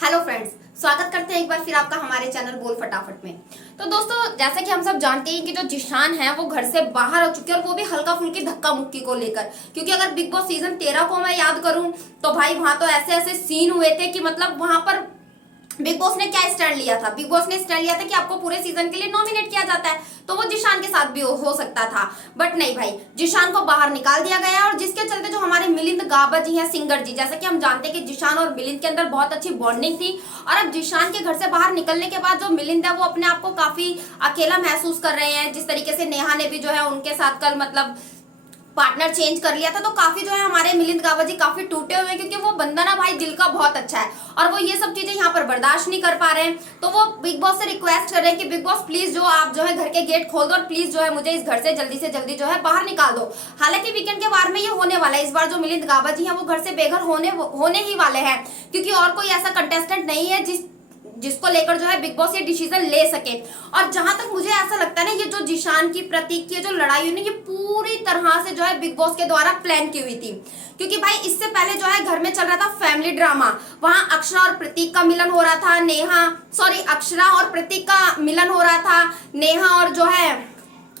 Hello friends, स्वागत करते हैं एक बार फिर आपका हमारे चैनल बोल फटाफट में। तो दोस्तों, जैसा कि हम सब जानते हैं कि जो जिशान है वो घर से बाहर हो चुके हैं और वो भी हल्का फुल्की धक्का मुक्की को लेकर, क्योंकि अगर बिग बॉस सीजन 13 को मैं याद करूं तो भाई वहां तो ऐसे ऐसे सीन हुए थे कि मतलब वहां पर बिग बॉस ने क्या स्टैंड लिया था। बिग बॉस ने स्टैंड लिया था कि आपको पूरे सीजन के लिए नॉमिनेट किया जाता है, तो वो जिशान के साथ भी हो सकता था, बट नहीं भाई, जिशान को बाहर निकाल दिया गया। और जिसके चलते जो हमारे मिलिंद गाबा जी हैं, सिंगर जी, जैसा कि हम जानते हैं कि जिशान और मिलिंद के अंदर बहुत अच्छी बॉन्डिंग थी, और अब जिशान के घर से बाहर निकलने के बाद जो मिलिंद है वो अपने आप को काफी अकेला महसूस कर रहे हैं। जिस तरीके से नेहा ने भी जो है उनके साथ कल मतलब पार्टनर चेंज कर लिया था, तो काफी जो है हमारे मिलिंद गाबा जी काफी टूटे हुए हैं, क्योंकि वो बंदा ना भाई दिल का बहुत अच्छा है और वो ये सब चीजें यहाँ पर बर्दाश्त नहीं कर पा रहे हैं। तो वो बिग बॉस से रिक्वेस्ट कर रहे हैं कि बिग बॉस प्लीज जो आप जो है घर के गेट खोल दो और प्लीज जो है मुझे इस घर से जल्दी जो है बाहर निकाल दो। हालांकि वीकेंड के बार में ये होने वाला है। इस बार जो मिलिंद गाबा जी है वो घर से बेघर होने ही वाले हैं, क्योंकि और कोई ऐसा कंटेस्टेंट नहीं है जिसको लेकर जो है बिग बॉस ये डिसीजन ले सके। और जहां तक मुझे ऐसा लगता है ना, ये जो जिशान की प्रतीक की जो लड़ाई हुई ना, ये पूरी तरह से जो है बिग बॉस के द्वारा प्लान की हुई थी, क्योंकि भाई इससे पहले जो है घर में चल रहा था फैमिली ड्रामा। वहां अक्षरा और प्रतीक का मिलन हो रहा था, अक्षरा और प्रतीक का मिलन हो रहा था, नेहा और जो है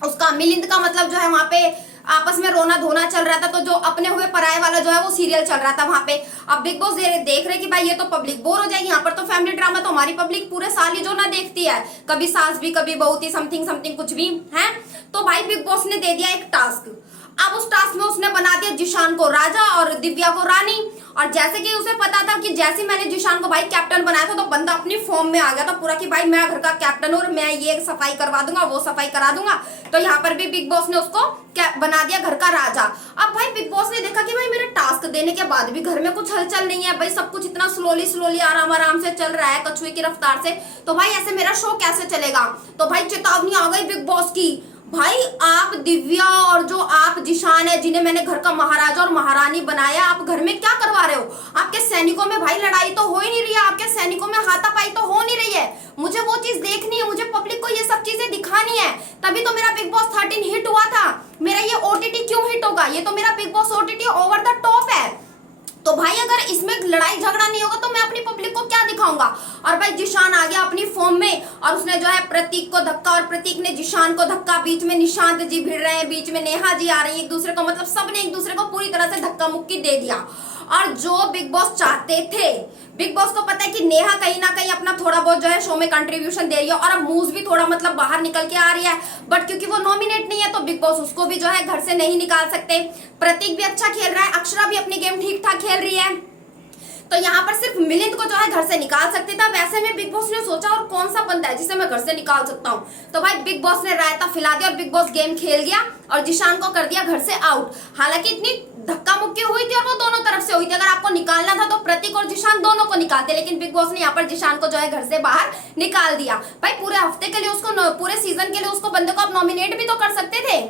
उसका मिलिंद का मतलब जो है वहां पे आपस में रोना धोना चल रहा था। तो जो अपने हुए पराये वाला जो है वो सीरियल चल रहा था वहां पे। अब बिग बॉस देख रहे कि भाई ये तो पब्लिक बोर हो जाएगी, यहाँ पर तो फैमिली ड्रामा तो हमारी पब्लिक पूरे साल ही जो ना देखती है, कभी सास भी कभी बहू थी, समथिंग कुछ भी है। तो भाई बिग बॉस ने दे दिया एक टास्क। अब उस टास्क में उसने बना दिया जिशान को राजा और दिव्या को रानी। और जैसे कि उसे पता था कि जैसे मैंने जिशान को भाई कैप्टन बनाया था, तो बंदा अपनी फॉर्म में आ गया था पूरा कि भाई मैं घर का कैप्टन हूँ और मैं ये सफाई करवा दूंगा, वो सफाई करा दूंगा। तो यहाँ पर भी बिग बॉस ने उसको बना दिया घर का राजा। अब भाई बिग बॉस ने देखा कि भाई मेरे टास्क देने के बाद भी घर में कुछ हलचल नहीं है, भाई सब कुछ इतना स्लोली आराम से चल रहा है कछुए की रफ्तार से, तो भाई ऐसे मेरा शो कैसे चलेगा। तो भाई चेतावनी आ गई बिग बॉस की, भाई आप दिव्या और जो आप जिशान है, जिन्हें मैंने घर का महाराजा और महारानी बनाया, आप घर में क्या करवा रहे हो। आपके सैनिकों में भाई लड़ाई तो हो ही नहीं रही है, आपके सैनिकों में हाथापाई तो हो नहीं रही है। मुझे वो चीज देखनी है, मुझे पब्लिक को ये सब चीजें दिखानी है। तभी तो मेरा बिग बॉस 13 हिट हुआ था। मेरा ये ओटीटी क्यों हिट होगा, ये तो मेरा big boss OTT over the top है। तो भाई अगर इसमें लड़ाई झगड़ा नहीं होगा तो मैं अपनी पब्लिक को क्या दिखाऊंगा। और भाई जिशान आ गया अपनी फॉर्म में और उसने जो है प्रतीक को धक्का और प्रतीक ने जिशान को धक्का, बीच में निशांत जी भिड़ रहे हैं, बीच में नेहा जी आ रही है, एक दूसरे को मतलब सबने एक दूसरे को पूरी तरह से धक्का मुक्की दे दिया। और जो बिग बॉस चाहते थे, बिग बॉस को पता है कि नेहा कहीं ना कहीं अपना थोड़ा बहुत जो है शो में कंट्रीब्यूशन दे रही है और अब मूव भी थोड़ा मतलब बाहर निकल के आ रही है, बट क्योंकि वो नॉमिनेट नहीं है तो बिग बॉस उसको भी जो है घर से नहीं निकाल सकते। प्रतीक भी अच्छा खेल रहा है, अक्षरा भी अपनी गेम ठीक ठाक खेल रही है, तो यहाँ पर सिर्फ मिलिंद को जो है घर से निकाल सकते थे। वैसे में बिग बॉस ने सोचा और कौन सा बंदा है जिसे मैं घर से निकाल सकता हूँ, तो भाई बिग बॉस ने रायता फैला दिया और बिग बॉस गेम खेल गया और जिशान को कर दिया घर से आउट। हालांकि इतनी धक्का मुक्की हुई थी और वो दोनों तरफ से हुई थी, अगर आपको निकालना था तो प्रतीक और जिशान दोनों को निकालते, लेकिन बिग बॉस ने यहाँ पर जिशान को जो है घर से बाहर निकाल दिया। भाई पूरे हफ्ते के लिए उसको, पूरे सीजन के लिए उसको बंदे को आप नॉमिनेट भी तो कर सकते थे,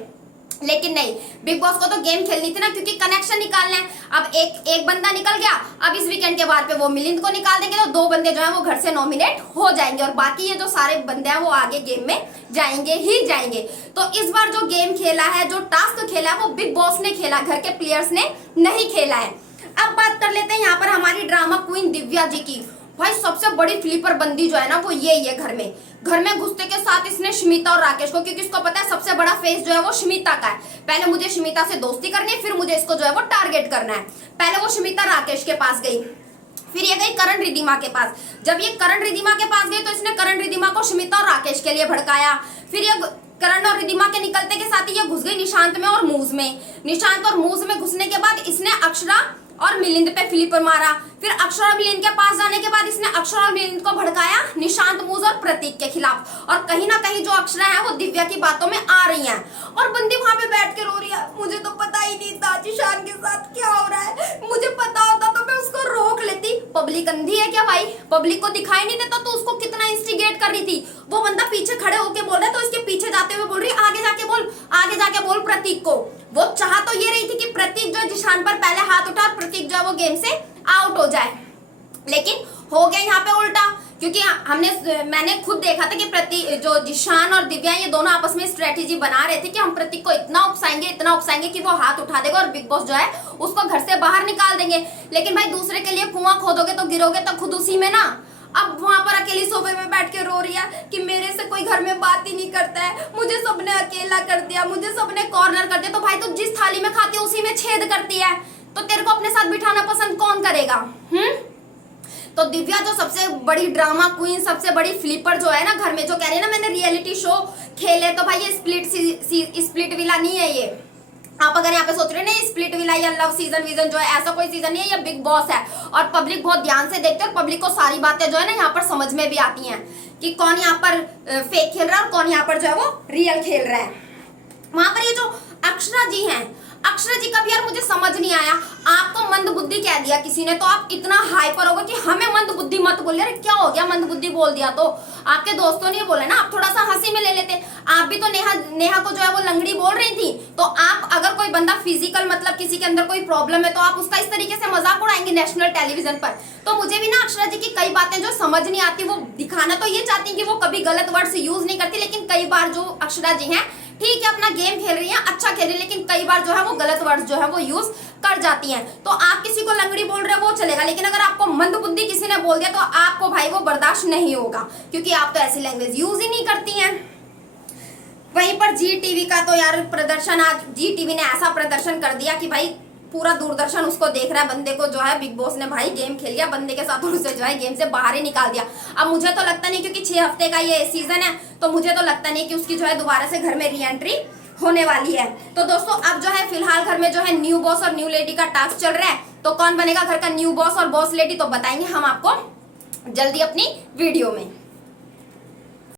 लेकिन नहीं, बिग बॉस को तो गेम खेलनी थी ना, क्योंकि कनेक्शन निकालना है। अब एक बंदा निकल गया, अब इस वीकेंड के बाद पे वो मिलिंद को निकाल देंगे, तो 2 बंदे जो है वो घर से नॉमिनेट हो जाएंगे और बाकी ये जो सारे बंदे हैं वो आगे गेम में जाएंगे ही जाएंगे। तो इस बार जो गेम खेला है, जो टास्क खेला है, वो बिग बॉस ने खेला, घर के प्लेयर्स ने नहीं खेला है। अब बात कर लेते हैं यहाँ पर हमारी ड्रामा क्वीन दिव्या जी की। भाई सबसे बड़ी फ्लिपर बंदी जो है ना वो ये घर में घुसते के साथ इसने स्मिता और राकेश को, क्योंकि इसको पता है सबसे बड़ा फेस जो है वो स्मिता का है, पहले मुझे स्मिता से दोस्ती करनी है, फिर मुझे इसको जो है वो टारगेट करना है। पहले वो स्मिता राकेश के पास गई, फिर ये गई करण रिधिमा के पास। जब ये करण रिधिमा के पास गई तो इसने करण रिधिमा को स्मिता और राकेश के लिए भड़काया। फिर ये करण और रिधिमा के निकलते के साथ ही ये घुस गई निशांत में और मूज में। निशांत और मूज में घुसने के बाद इसने अक्षरा और मिलिंद पे फ्लिपर मारा। फिर अक्षरा और मिलिंद के पास जाने के बाद इसने अक्षरा और मिलिंद को भड़काया निशांत, मूज और प्रतीक के खिलाफ। और कहीं ना कहीं जो अक्षरा है वो दिव्या की बातों में आ रही है और बंदी वहां पे बैठ के रो रही है, मुझे तो पता ही नहीं था जिशान के साथ क्या हो रहा है, मुझे पता होता तो मैं उसको रोक लेती। पब्लिक अंधी है क्या भाई, पब्लिक को दिखाई नहीं देता तो उसको कितना इंस्टिगेट कर रही थी। वो बंदा पीछे खड़े होके बोल रहा है तो इसके पीछे जाते हुए बोल रही आगे जाके बोल प्रतीक को। वो चाह तो ये रही थी कि प्रतीक जो जिशान पर पहले हाथ उठा और प्रतीक जो है वो गेम से आउट हो जाए, लेकिन हो गया यहाँ पे उल्टा। क्योंकि मैंने खुद देखा था कि जो जिशान और दिव्या ये दोनों आपस में स्ट्रेटेजी बना रहे थे कि हम प्रतीक को इतना उकसाएंगे कि वो हाथ उठा देगा और बिग बॉस जो है उसको घर से बाहर निकाल देंगे। लेकिन भाई दूसरे के लिए कुआं खोदोगे तो गिरोगे तो खुद उसी में ना। अब वहां पर अकेली सोफे पे बैठ के रो रही है कि मेरे से कोई घर में बात ही नहीं करता है, मुझे सबने अकेला कर दिया, मुझे सबने कॉर्नर कर दिया। तो भाई तू जिस थाली में खाती है उसी में छेद करती है, तो तेरे को अपने साथ बिठाना पसंद कौन करेगा? तो दिव्या जो सबसे बड़ी ड्रामा क्वीन, सबसे बड़ी फ्लिपर जो है ना घर में, जो कह रही है ना मैंने रियलिटी शो खेले, तो भाई ये स्प्लिट विला नहीं है। ये आप अगर यहाँ पे सोच रहे हैं ना स्प्लिट विला या लव सीजन वीजन जो है, ऐसा कोई सीजन नहीं है, ये बिग बॉस है। और पब्लिक बहुत ध्यान से देखते हैं और पब्लिक को सारी बातें जो है ना यहाँ पर समझ में भी आती हैं कि कौन यहाँ पर फेक खेल रहा है और कौन यहाँ पर जो है वो रियल खेल रहा है। वहां पर ये जो अक्षरा जी हैं, अक्षरा जी का भी यार मुझे समझ नहीं आया। आपको मंद बुद्धि कह दिया किसी ने तो आप इतना हाइपर हो गए कि हमें मंद बुद्धि मत बोलिए। अरे क्या हो गया मंद बुद्धि बोल दिया तो? आपके दोस्तों ने बोला ना, आप थोड़ा सा हंसी में ले लेते। आप भी तो नेहा को जो है वो लंगड़ी बोल रही थी। तो आप अगर कोई बंदा फिजिकल मतलब किसी के अंदर कोई प्रॉब्लम है तो आप उसका इस तरीके से मजाक उड़ाएंगे नेशनल टेलीविजन पर? तो मुझे भी ना अक्षरा जी की कई बातें जो समझ नहीं आती, वो दिखाना तो ये चाहती कि वो कभी गलत वर्ड्स यूज नहीं करती, लेकिन कई बार जो अक्षरा जी हैं ठीक है अपना गेम खेल रही हैं, अच्छा खेल रही है, लेकिन कई बार जो है वो गलत वर्ड्स जो है वो यूज कर जाती हैं। तो आप किसी को लंगड़ी बोल रहे हो वो चलेगा, लेकिन अगर आपको मंद बुद्धि किसी ने बोल दिया तो आपको भाई वो बर्दाश्त नहीं होगा, क्योंकि आप तो ऐसी लैंग्वेज यूज ही नहीं करती हैं। वहीं पर जी टीवी का तो यार प्रदर्शन, आज जी टीवी ने ऐसा प्रदर्शन कर दिया कि भाई पूरा दूरदर्शन उसको देख रहा है। बंदे को जो है बिग बॉस ने भाई गेम खेल लिया बंदे के साथ और उसे जो है गेम से बाहर ही निकाल दिया। अब मुझे तो लगता नहीं, क्योंकि 6 हफ्ते का ये सीजन है, तो मुझे तो लगता नहीं कि उसकी जो है दोबारा से घर में री एंट्री होने वाली है। तो दोस्तों अब जो है फिलहाल घर में जो है न्यू बॉस और न्यू लेडी का टास्क चल रहा है। तो कौन बनेगा घर का न्यू बॉस और बॉस लेडी तो बताएंगे हम आपको जल्दी अपनी वीडियो में।